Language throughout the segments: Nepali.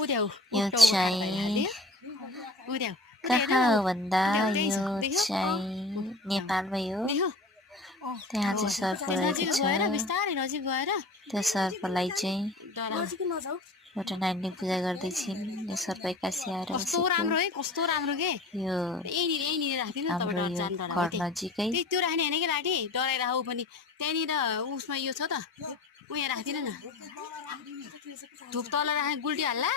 यो चाहिँ कहाँ हो भन्दा यो चाहिँ नेपालमै हो। त्यहाँ चाहिँ सर्प रहेको छ। त्यो सर्पलाई चाहिँ एउटा नानीले पूजा गर्दैछिन्। यो सर्प एक्कासी आएर बसेको। यो हाम्रो यो घर नजिकै। उयो राख्दिन न धुप तल राख्ने गुल्टी हाल्ला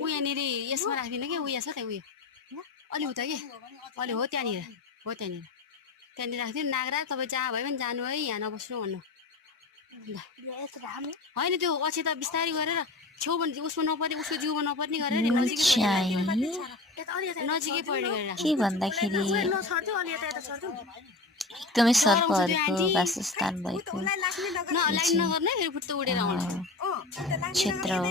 यहाँनिर यसमा राख्दिन कि उयो छ त उयो अलि उता के अलि हो त्यहाँनिर राख्दिन नाग्रा तपाईँ जहाँ भयो भने जानु है यहाँ नबस्नु भन्नु होइन त्यो पछि त बिस्तारै गरेर छेउ भने उसमा नपर्ने उसको जिउमा नपर्ने गरेर नजिकै पर्ने गरेर के भन्दाखेरि एकदमै सर्पहरूको वासस्थान भएको क्षेत्र हो।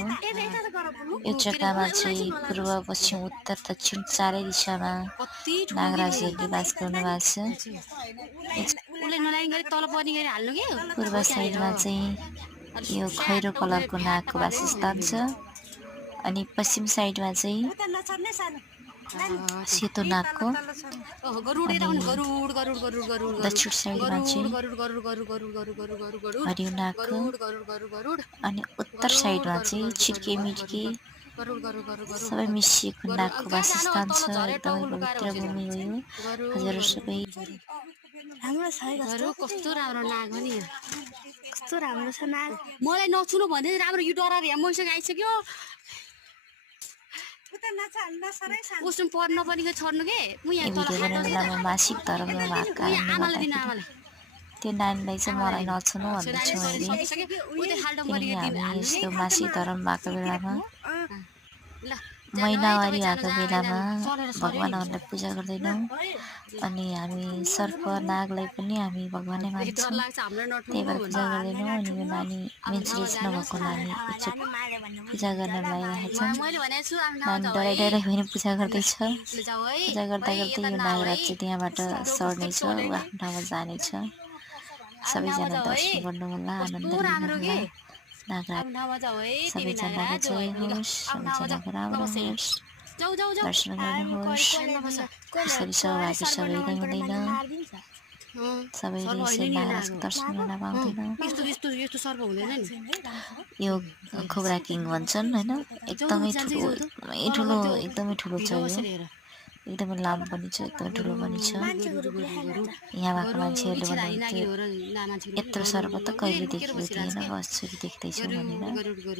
यो जग्गामा चाहिँ पूर्व पश्चिम उत्तर दक्षिण चारै दिशामा नागराजहरूले बास गर्नु भएको छ। पूर्व साइडमा चाहिँ यो खैरो कलरको नागको वासस्थान छ। अनि पश्चिम साइडमा चाहिँ सेतो नागको, दक्षिण साइडमा चाहिँ हरियो नागको, अनि उत्तर साइडमा चाहिँ छिर्के मिर्के सबै मिसिएको नागको वासस्थान छ। एकदमै पवित्र भूमि हो यो। हजुरहरू सबै कस्तो राम्रो नाग हो नि कस्तो राम्रो छ नाग। मलाई नछुनु भन्दै राम्रो यो डराएर यहाँ मसँग आइसक्यो। उसमा पर्न नपर्ने छर्नु के मासिक धर्ममा भएको कारणले गर्दाखेरि त्यो नानीलाई चाहिँ मलाई नछुनु भन्दैछु मैले। किनकि हामी यस्तो मासिक धर्म भएको बेलामा महिनावारी भएको बेलामा भगवानहरूलाई पूजा गर्दैनौँ। अनि हामी सर्प नागलाई पनि हामी भगवानै मान्छौँ। त्यही भएर पूजा गर्दैनौँ। अनि यो नानी मेन्सुरेसन नभएको नानी एकचोटि पूजा गर्न लगाइरहेको छ। नानी डराइ पनि पूजा गर्दैछ। पूजा गर्दा गर्दै यो नागराज चाहिँ त्यहाँबाट सर्नेछ, ऊ आफ्नो ठाउँमा जानेछ। सबैजना दर्शन गर्नु होला, आनन्द लिनु होला। नागराज सबैजनाको जय होस्, सबैजनाको राम्रो होस्, दर्शन गर्नुहोस्। यसरी सौभाग्य सबैलाई हुँदैन, सबैले यसरी नागराजको दर्शन गर्न पाउँदैन। यो खोब्रा किङ भन्छन् होइन, एकदमै ठुलो छ यो। एकदमै लामो पनि छ, एकदमै ठुलो पनि छ। यहाँ भएको मान्छेहरूले भन्नुहुन्थ्यो यत्रो सर्प त कहिले देखेको थिएन, बसचोटि देख्दैछु भनेर।